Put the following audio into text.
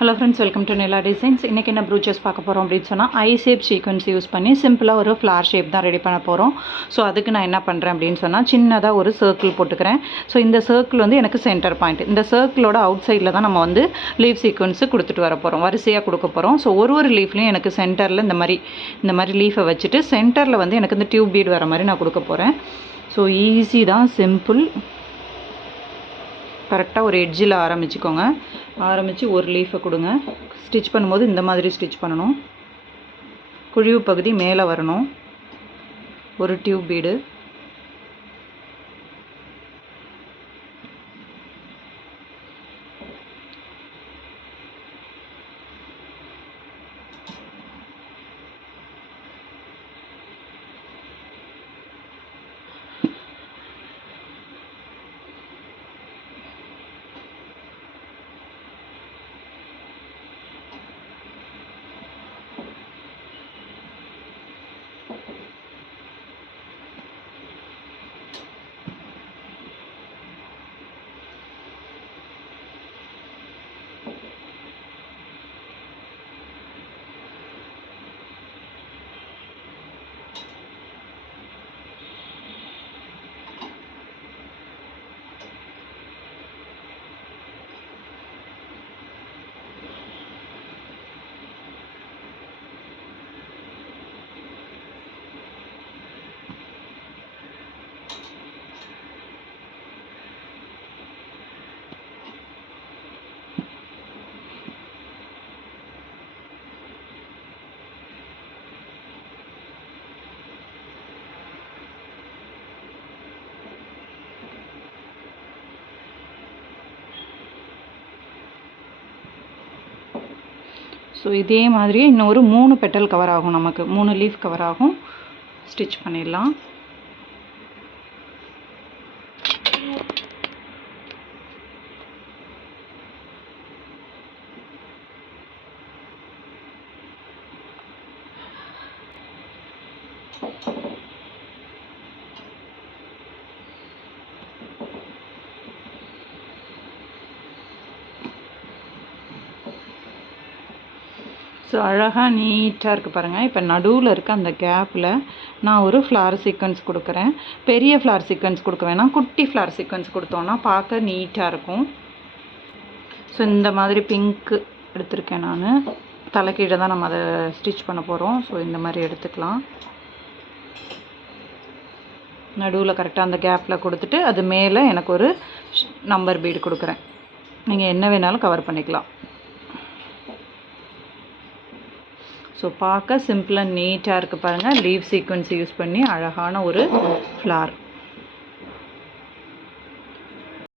Hello friends, welcome to Nila designs. இன்றைக்கி என்ன ப்ரூச்சஸ் பார்க்க போகிறோம் அப்படின்னு சொன்னால், ஐ ஷேப் சீக்வன்ஸ் யூஸ் பண்ணி சிம்பிளாக ஒரு ஃப்ளார் ஷேப் தான் ரெடி பண்ண போகிறோம். ஸோ அதுக்கு நான் என்ன பண்ணுறேன் அப்படின்னு சொன்னால், சின்னதாக ஒரு சர்க்கிள் போட்டுக்கிறேன். ஸோ இந்த சர்க்கிள் வந்து எனக்கு சென்டர் பாயிண்ட். இந்த சர்க்கிளோட அவுட் சைடில் தான் நம்ம வந்து லீஃப் சீக்வன்ஸு கொடுத்துட்டு வர போகிறோம், வரிசையாக கொடுக்க போகிறோம். ஸோ ஒரு லீஃப்லையும் எனக்கு சென்டரில் இந்த மாதிரி லீஃபை வச்சுட்டு சென்டரில் வந்து எனக்கு இந்த டியூப் பீட் வர மாதிரி நான் கொடுக்க போகிறேன். ஸோ ஈஸி தான், சிம்பிள். கரெக்டாக ஒரு எட்ஜில் ஆரம்பித்து ஒரு லீஃபை கொடுங்க. ஸ்டிச் பண்ணும்போது இந்த மாதிரி ஸ்டிச் பண்ணணும். குழிவு பகுதி மேலே வரணும். ஒரு டியூப் பீடு, ஸோ இதே மாதிரியே இன்னும் ஒரு 3 பெட்டல் கவர் ஆகும், நமக்கு 3 லீஃப் கவர் ஆகும். ஸ்டிச் பண்ணிடலாம். ஸோ அழகாக நீட்டாக இருக்குது பாருங்கள். இப்போ நடுவில் இருக்க அந்த கேப்பில் நான் ஒரு ஃப்ளார் சீக்வன்ஸ் கொடுக்குறேன். பெரிய ஃப்ளார் சீக்வன்ஸ் கொடுக்க வேணாம், குட்டி ஃப்ளார் சீக்வன்ஸ் கொடுத்தோன்னா பார்க்க நீட்டாக இருக்கும். ஸோ இந்த மாதிரி பிங்க்கு எடுத்திருக்கேன் நான். தலைக்கீழே தான் நம்ம அதை ஸ்டிச் பண்ண போகிறோம். ஸோ இந்த மாதிரி எடுத்துக்கலாம். நடுவில் கரெக்டாக அந்த கேப்பில் கொடுத்துட்டு அது மேலே எனக்கு ஒரு நம்பர் பீடு கொடுக்குறேன். நீங்கள் என்ன வேணாலும் கவர் பண்ணிக்கலாம். ஸோ பார்க்க சிம்பிளாக நீட்டாக இருக்குது பாருங்கள். லீவ் சீக்வன்ஸ் யூஸ் பண்ணி அழகான ஒரு ஃப்ளார்.